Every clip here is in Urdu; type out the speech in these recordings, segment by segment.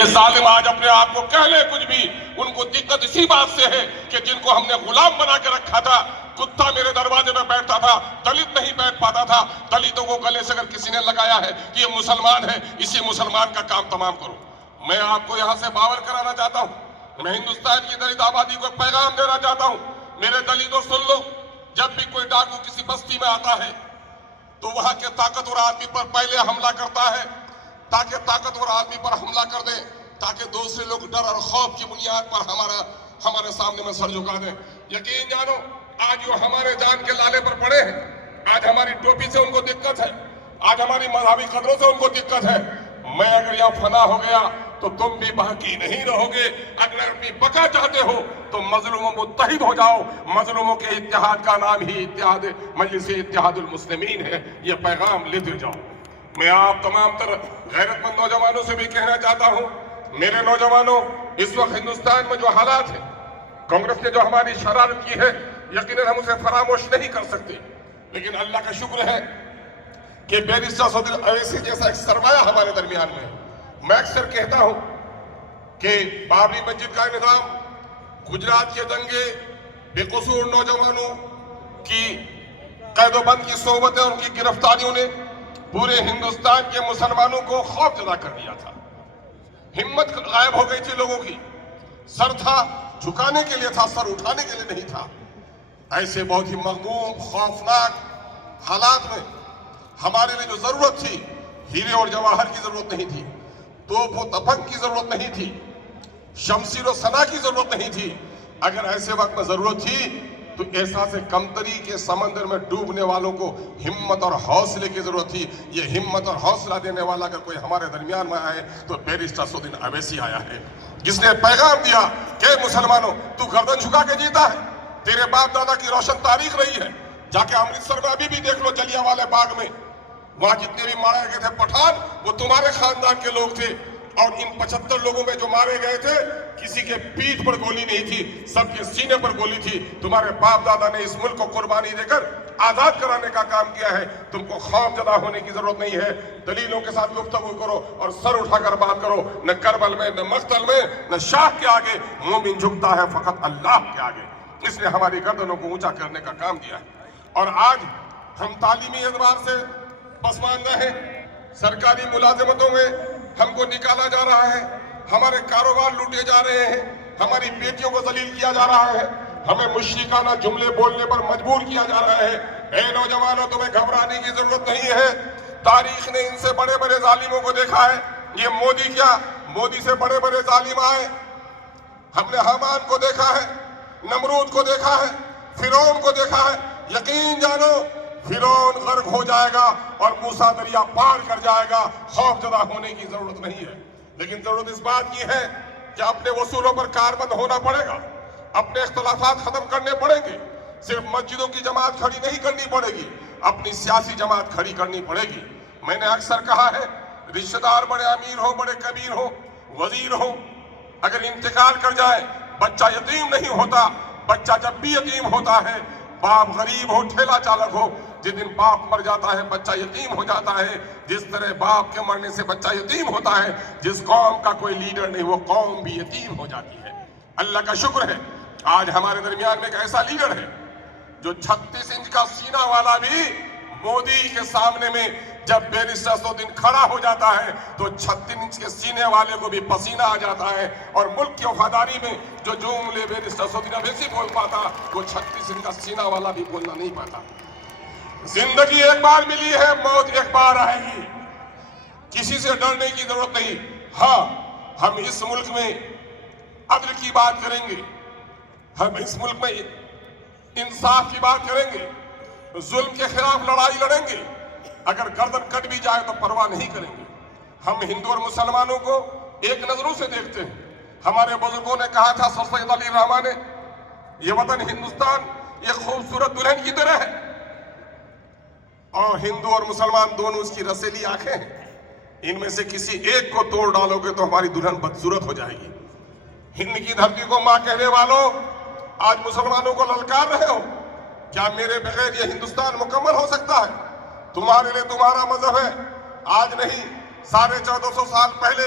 یہ ظالم آج اپنے آپ کو کہہ لے کچھ بھی، ان کو دقت اسی بات سے ہے کہ جن کو ہم نے غلام بنا کے رکھا تھا، کتا میرے دروازے میں بیٹھتا تھا، دلت نہیں بیٹھ پاتا تھا، دلتوں کو گلے سے اگر کسی نے لگایا ہے کہ یہ مسلمان ہے، اسی مسلمان کا کام تمام کرو۔ میں آپ کو یہاں سے باور کرانا چاہتا ہوں، میں ہندوستان کی دلت آبادی کو پیغام دینا چاہتا ہوں، میرے دلتوں سن لو، جب بھی کوئی ڈاکو کسی بستی میں آتا ہے تو وہاں کے طاقتور آدمی پر پہلے حملہ کرتا ہے تاکہ طاقتور آدمی پر حملہ کر دے، تاکہ دوسرے لوگ ڈر اور خوف کی بنیاد پر ہمارے سامنے میں سر جھکا دیں۔ یقین جانو آج وہ ہمارے جان کے لالے پر پڑے ہیں، آج ہماری ٹوپی سے ان کو دقت ہے، آج ہماری مذہبی قدروں سے ان کو دقت ہے۔ میں اگر یہاں فنا ہو گیا تو تم بھی باقی نہیں رہو گے، اگر اپنی بقا چاہتے ہو تو مظلوموں متحد ہو جاؤ، مظلوموں کے اتحاد کا نام ہی اتحاد مجلس اتحاد المسلمین ہے، یہ پیغام لیتے جاؤ۔ میں آپ تمام تر غیرت مند نوجوانوں سے بھی کہنا چاہتا ہوں، میرے نوجوانوں، اس وقت ہندوستان میں جو حالات ہیں، کانگریس نے جو ہماری شرارت کی ہے، یقیناً ہم اسے فراموش نہیں کر سکتے، لیکن اللہ کا شکر ہے کہ بیرسٹر اسدالدین اویسی جیسا ایک سرمایہ ہمارے درمیان میں ہے۔ میں اکثر کہتا ہوں کہ بابری مسجد کا انہدام، گجرات کے دنگے، بے قصور نوجوانوں کی قید و بند کی صحبتیں، ان کی گرفتاریوں نے پورے ہندوستان کے مسلمانوں کو خوف زدہ کر دیا تھا، ہمت غائب ہو گئی تھی لوگوں کی، سر تھا جھکانے کے لیے تھا، سر اٹھانے کے لیے نہیں تھا۔ ایسے بہت ہی مغموم خوفناک حالات میں ہمارے لیے جو ضرورت تھی، ہیرے اور جواہر کی ضرورت نہیں تھی، توپ و تفنگ کی ضرورت نہیں تھی، شمشیر و سنا کی ضرورت نہیں تھی، اگر ایسے وقت میں ضرورت تھی تو احساس کمتری کے سمندر میں ڈوبنے والوں کو ہمت اور حوصلے کی ضرورت تھی۔ یہ ہمت اور حوصلہ دینے والا اگر کوئی ہمارے درمیان میں آئے تو بیرسٹر اسدالدین اویسی آیا ہے، جس نے پیغام دیا کہ مسلمانوں، تو گردن جھکا کے جیتا ہے، تیرے باپ دادا کی روشن تاریخ رہی ہے، جا کے امرتسر میں ابھی بھی دیکھ لو، جلیانوالے باغ میں وہاں جتنے بھی مارے گئے تھے پٹھان، وہ تمہارے خاندان کے لوگ تھے، اور ان 75 لوگوں میں جو مارے گئے تھے کسی کے پیٹھ پر گولی نہیں تھی، سب کے سینے پر گولی تھی۔ تمہارے باپ دادا نے اس ملک کو قربانی دے کر آزاد کرانے کا کام کیا ہے، تم کو خوف زدہ ہونے کی ضرورت نہیں ہے۔ دلیلوں کے ساتھ گفتگو کرو اور سر اٹھا کر بات کرو، نہ کربل میں، نہ مقتل میں، نہ شاہ کے آگے مومن جھکتا ہے فقط اللہ کے آگے۔ اس نے ہماری گردنوں کو اونچا کرنے کا کام کیا ہے، اور آج ہم تعلیمی اعتبار سے پسماندہ ہیں، سرکاری ملازمتوں میں ہم کو نکالا جا رہا ہے، ہمارے کاروبار لوٹے جا رہے ہیں، ہماری بیٹیوں کو ذلیل کیا جا رہا ہے، ہمیں مشرکانہ جملے بولنے پر مجبور کیا جا رہا ہے۔ اے نوجوانوں، تمہیں گھبرانے کی ضرورت نہیں ہے، تاریخ نے ان سے بڑے بڑے ظالموں کو دیکھا ہے، یہ مودی کیا، مودی سے بڑے بڑے ظالم آئے، ہم نے حامان کو دیکھا ہے، نمرود کو دیکھا ہے، فرعون کو دیکھا ہے۔ یقین جانو فرعون غرق ہو جائے گا اور موسیٰ دریا پار کر جائے گا، خوف زدہ ہونے کی ضرورت نہیں ہے، لیکن ضرورت اس بات کی ہے کہ اپنے اصولوں پر کاربند ہونا پڑے گا، اپنے اختلافات ختم کرنے پڑیں گے، صرف مسجدوں کی جماعت کھڑی نہیں کرنی پڑے گی، اپنی سیاسی جماعت کھڑی کرنی پڑے گی۔ میں نے اکثر کہا ہے، رشتہ دار بڑے امیر ہو، بڑے کبیر ہو، وزیر ہو، اگر انتقال کر جائے بچہ یتیم نہیں ہوتا، بچہ جب بھی یتیم ہوتا ہے، باپ غریب ہو، ٹھیلا چالک ہو، جس دن باپ مر جاتا ہے بچہ یتیم ہو جاتا ہے، جس طرح باپ کے مرنے سے بچہ یتیم ہوتا ہے، جس قوم کا کوئی لیڈر نہیں وہ قوم بھی یتیم ہو جاتی ہے۔ اللہ کا شکر ہے آج ہمارے درمیان میں ایک ایسا لیڈر ہے جو 36 انچ کا سینہ والا بھی مودی کے سامنے میں جب بیرسٹر اسدالدین کھڑا ہو جاتا ہے تو 36 انچ کے سینے والے کو بھی پسینہ آ جاتا ہے، اور ملک کی وفاداری میں جو جملے بیرسٹر اسدالدین اویسی بول پاتا وہ 36 انچ کا سینہ والا بھی بولنا نہیں پاتا۔ زندگی ایک بار ملی ہے، موت ایک بار آئے گی، کسی سے ڈرنے کی ضرورت نہیں۔ ہاں، ہم اس ملک میں عدل کی بات کریں گے، ہم اس ملک میں انصاف کی بات کریں گے، ظلم کے خلاف لڑائی لڑیں گے، اگر گردن کٹ بھی جائے تو پرواہ نہیں کریں گے۔ ہم ہندو اور مسلمانوں کو ایک نظروں سے دیکھتے ہیں۔ ہمارے بزرگوں نے کہا تھا، سر سید علی رحمٰ نے، یہ وطن ہندوستان ایک خوبصورت دلہن کی طرح ہے، اور ہندو اور مسلمان دونوں اس کی رسیلی آنکھیں ہیں، ان میں سے کسی ایک کو توڑ ڈالو گے تو ہماری دلہن بدصورت ہو جائے گی۔ ہند کی دھرتی کو ماں کہنے والوں، آج مسلمانوں کو للکار رہے ہو، کیا میرے بغیر یہ ہندوستان مکمل ہو سکتا ہے؟ تمہارے لیے تمہارا مذہب ہے، آج نہیں، 1450 سال پہلے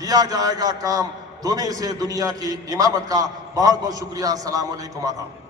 لیا جائے گا کام تمہیں سے دنیا کی امامت کا۔ بہت بہت شکریہ، السلام علیکم، آداب۔